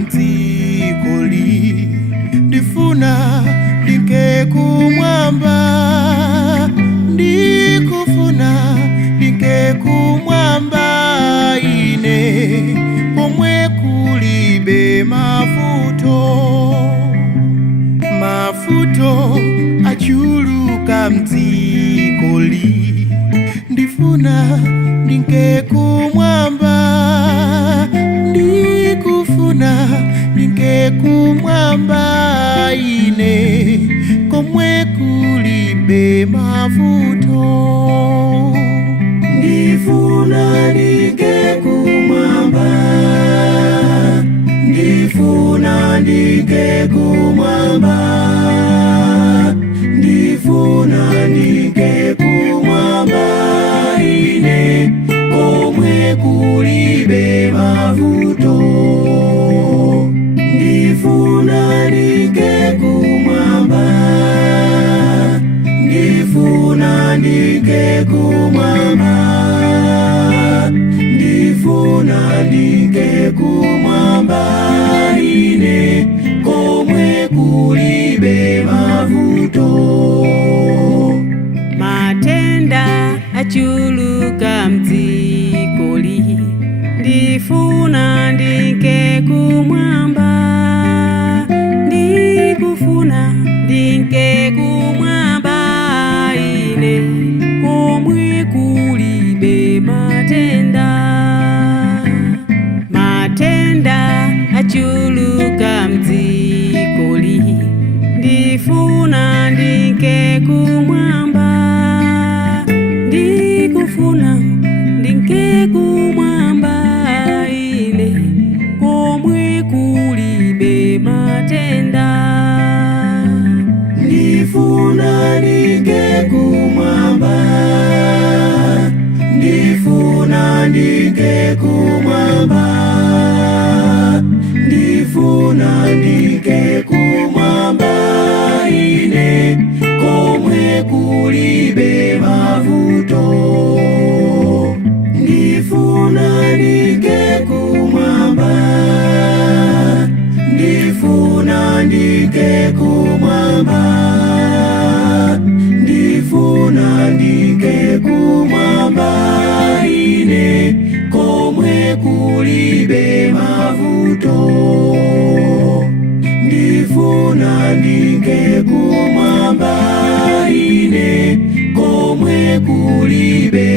mdzikoli, ndifuna ndinke kumwamba, ndikufuna ndinke kumwamba ine, pomwe kulibe mavuto achuluka mdzikoli, ndifuna ndinke kumwamba, ndikufuna ndinke kumwamba ine, komwe kulibe mavuto. Ndifuna ndinke kumwamba, ndifuna ndinke kumwamba, ndifuna ndinke kumwamba ine, komwe kulibe mavuto. Ndifuna ndinke kumwamba, ndifuna ndinke kumwamba, ndifuna ndinke kumwamba ine, komwe kulibe mavuto. Matenda achuluka mdzikoli, ndifuna ndinke kumwamba, ndikufuna ndinke kumwamba ine, komwe kulibe matenda. Matenda achuluka mdzikoli, ndifuna ndinke kumwamba, ndikufuna ndinke kumwamba ine, komwe kulibe matenda. Ndifuna ndinke kumwamba, ndifuna ndinke kumwamba, ndifuna ndinke kumwamba ine, komwe kulibe mavuto. Ndifuna ndinke kumwamba, ndifuna ndinke kumwamba, ndifuna ndinke kumwamba ine, komwe kulibe mavuto. Ndifuna ndinke kumwamba ine, komwe kulibe